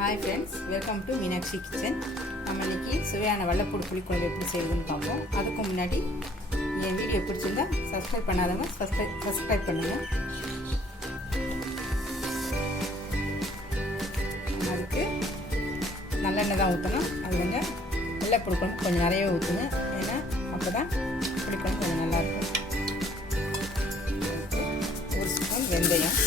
Hi friends, welcome to Meenakshi kitchen. நம்ம இன்றைக்கி சுவையான வெள்ளைப்பூடு புளிக்குழம்பு எப்படி செய்யுதுன்னு பார்ப்போம். அதுக்கு முன்னாடி என் வீடியோ பிடிச்சிருந்தா சப்ஸ்கிரைப் பண்ணாதவங்க சப்ஸ்கிரைப் பண்ணுங்கள். அதுக்கு நல்லெண்ணெய் தான் ஊற்றணும். அது கொஞ்சம் வெள்ளைப்பூடு குழம்பு கொஞ்சம் நிறைய ஊற்றுங்க, ஏன்னா அப்போ தான் புளிக்குழம்பு கொஞ்சம் நல்லாயிருக்கும். ஒரு ஸ்பூன் வெந்தயம்,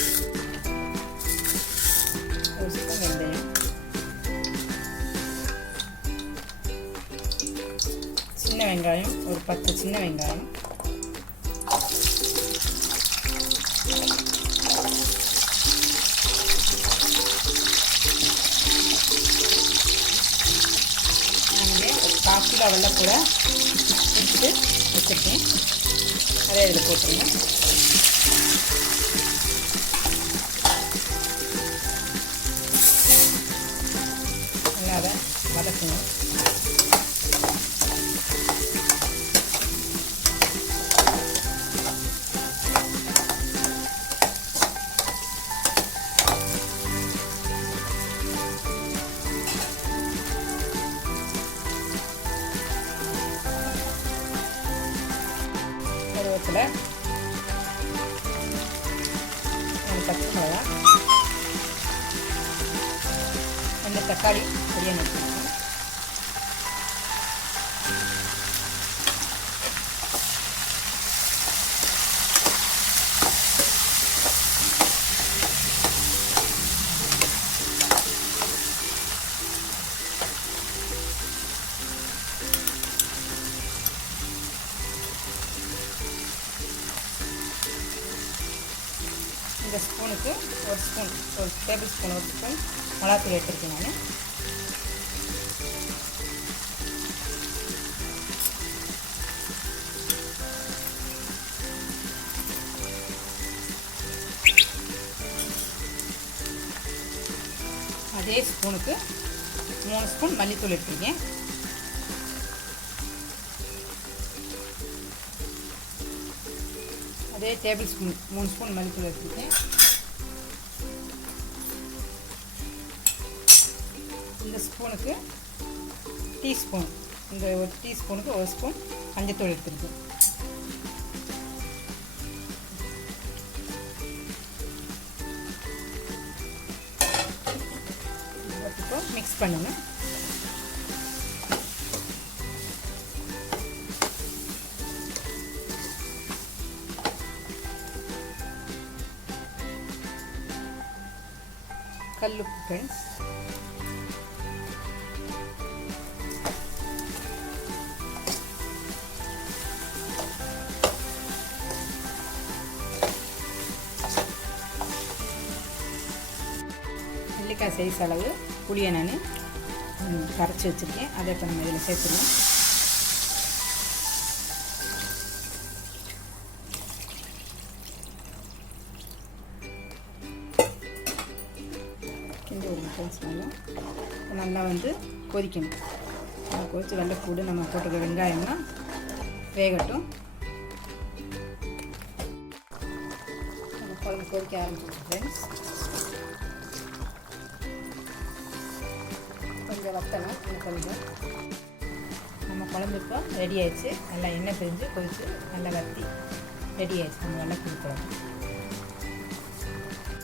சின்ன வெங்காயம் ஒரு 10 சின்ன வெங்காயம், நான் ஒரு 1/4 கிலோ வெள்ளைப்பூடை எடுத்து வச்சுருக்கேன். அதே இதில் போட்டுருங்க. நல்லா அதை வதக்கணும். கருவேப்பிலை, 3 பச்சை மிளகா, 2 தக்காளி பொடியாக நறுக்கிக்கணும். இந்த ஸ்பூனுக்கு ஒரு டேபிள் ஸ்பூன் மிளகாத்தூள் எடுத்துருக்கேன் நான். அதே ஸ்பூனுக்கு 3 ஸ்பூன் மல்லித்தூள் எடுத்துருக்கேன். அதே டேபிள் ஸ்பூன் 3 ஸ்பூன் மல்லித்தூள் எடுத்துருக்கேன். இந்த ஸ்பூனுக்கு டீஸ்பூன், இந்த ஒரு டீஸ்பூனுக்கு 1 ஸ்பூன் மஞ்சத்தூள் எடுத்துருக்கேன். மிக்ஸ் பண்ணுங்க. கல்லுப்பு ஃப்ரெண்ட்ஸ், நெல்லிக்காய் சைஸ் அளவு புளியை நான் கரைச்சி வச்சுருக்கேன். அதை இப்போ நம்ம இதில் சேர்த்துருவோம். நல்லா கொதிக்கணும். கொதித்து வெள்ளைப்பூடு நம்ம போட்டுக்க வெங்காயம்லாம் வேகட்டும். குழம்பு கொதிக்க ஆரம்பிச்சிடும் ஃப்ரெண்ட்ஸ். கொஞ்சம் வத்தலாம் கொஞ்சம். நம்ம குழம்பு இப்போ ரெடி ஆயிடுச்சு. நல்லா எண்ணெய் பிரிஞ்சு கொதித்து நல்லா வத்தி ரெடி ஆயிடுச்சு நம்ம வெள்ளைப்பூடு குழம்பு.